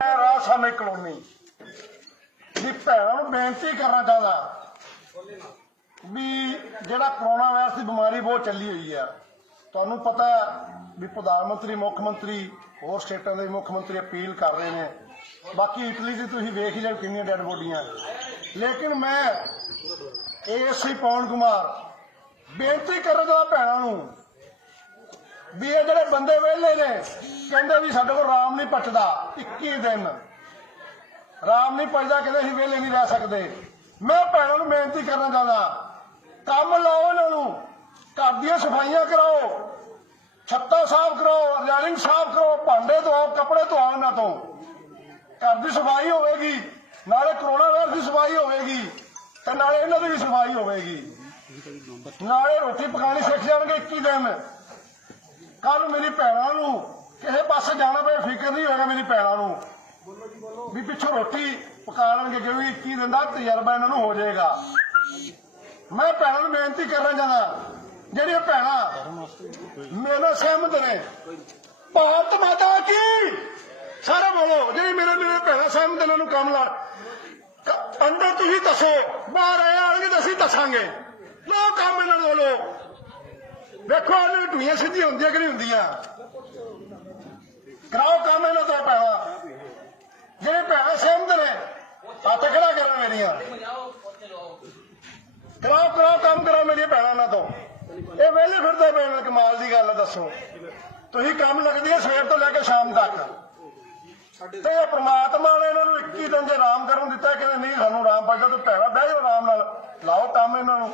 राजसामे colony की भैनों बेनती करना चाहता भी जिहड़ा कोरोना वायरस की बीमारी बहुत चली हुई है। तुहानूं पता भी प्रधानमंत्री मुख्यमंत्री होर स्टेटां दे मुख्यमंत्री अपील कर रहे हैं। बाकी इटली की तुसीं वेख ही जाओ कितनी डेड बॉडियां। लेकिन मैं ASC पवन कुमार बेनती करना चाहता भैनों भी ये जिहड़े बंदे वेले ने कहंदे भी साडे कोल राम नहीं पचदा 21 दिन राम नहीं पचदा कहंदे असीं वेले नहीं रह सकते। मैं भैनों नूं बेनती करना चाहता काम लाओ इन्हों घर दी सफाइयां कराओ छत्ता साफ कराओ रजाइनिंग साफ कराओ भांडे धोओ कपड़े धोओ इन्हां तो घर की सफाई होगी नाले कोरोना वायरस की सफाई होगी ते नाले इन्हां दी भी सफाई होगी नाले रोटी पकानी सीख जाणगे 21 दिन। कल मेरी भैनों नूं किसी पासे जाना पे फिक्र नहीं होगा मेरी भैनों नूं भी पिछों रोटी पका लेंगे जो भी 21 दिन का तजर्बा इन्हों हो जाएगा। मैं भैनों नूं बेनती करना चाहता ਜਿਹੜੀਆਂ ਭੈਣਾਂ ਮੇਰੇ ਨਾਲ ਸਹਿਮਤ ਨੇ ਭਾਰਤ ਮਾਤਾ ਕੀ ਸਾਰੇ ਬੋਲੋ ਜਿਹੜੀ ਮੇਰੇ ਭੈਣਾਂ ਸਹਿਮਤ ਇਹਨਾਂ ਨੂੰ ਕੰਮ ਲਾ ਅੰਦਰ ਤੁਸੀਂ ਦੱਸੋ ਬਾਹਰ ਆਏ ਆਣਗੇ ਤਾਂ ਅਸੀਂ ਦੱਸਾਂਗੇ ਲੋ ਕੰਮ ਇਹਨਾਂ ਨੂੰ ਬੋਲੋ। ਵੇਖੋ ਇਹਨਾਂ ਢੂਈਆਂ ਸਿੱਧੀਆਂ ਹੁੰਦੀਆਂ ਕਿ ਨਹੀਂ ਹੁੰਦੀਆਂ ਕਰਾਓ ਕੰਮ ਇਹਨਾਂ ਤੋਂ ਭੈਣਾਂ ਜਿਹੜੇ ਭੈਣਾਂ ਸਹਿਮਤ ਨੇ ਹੱਥ ਖੜਾ ਕਰੋ ਮੇਰੀਆਂ ਕਰਾਓ ਕੰਮ ਕਰਾਓ ਮੇਰੀਆਂ ਭੈਣਾਂ ਨਾਲ ਤੋਂ ਇਹ ਵੇਲੇ ਫਿਰਦੇ ਪਏ ਨੇ। ਕਮਾਲ ਦੀ ਗੱਲ ਦੱਸੋ ਤੁਸੀਂ ਕੰਮ ਲੱਗਦੀ ਹੈ ਸਵੇਰ ਤੋਂ ਲੈ ਕੇ ਸ਼ਾਮ ਤੱਕ ਤੇ ਇਹ ਪ੍ਰਮਾਤਮਾ ਨੇ ਇਹਨਾਂ ਨੂੰ 21 ਦਿਨ ਜੇ ਆਰਾਮ ਕਰਨ ਦਿੱਤਾ ਕਹਿੰਦੇ ਨਹੀਂ ਸਾਨੂੰ ਆਰਾਮ ਪਾਜਾ ਤੇ ਭੈਣਾ ਬਹਿ ਜਾਓ ਆਰਾਮ ਨਾਲ ਲਾਓ ਕੰਮ ਇਹਨਾਂ ਨੂੰ।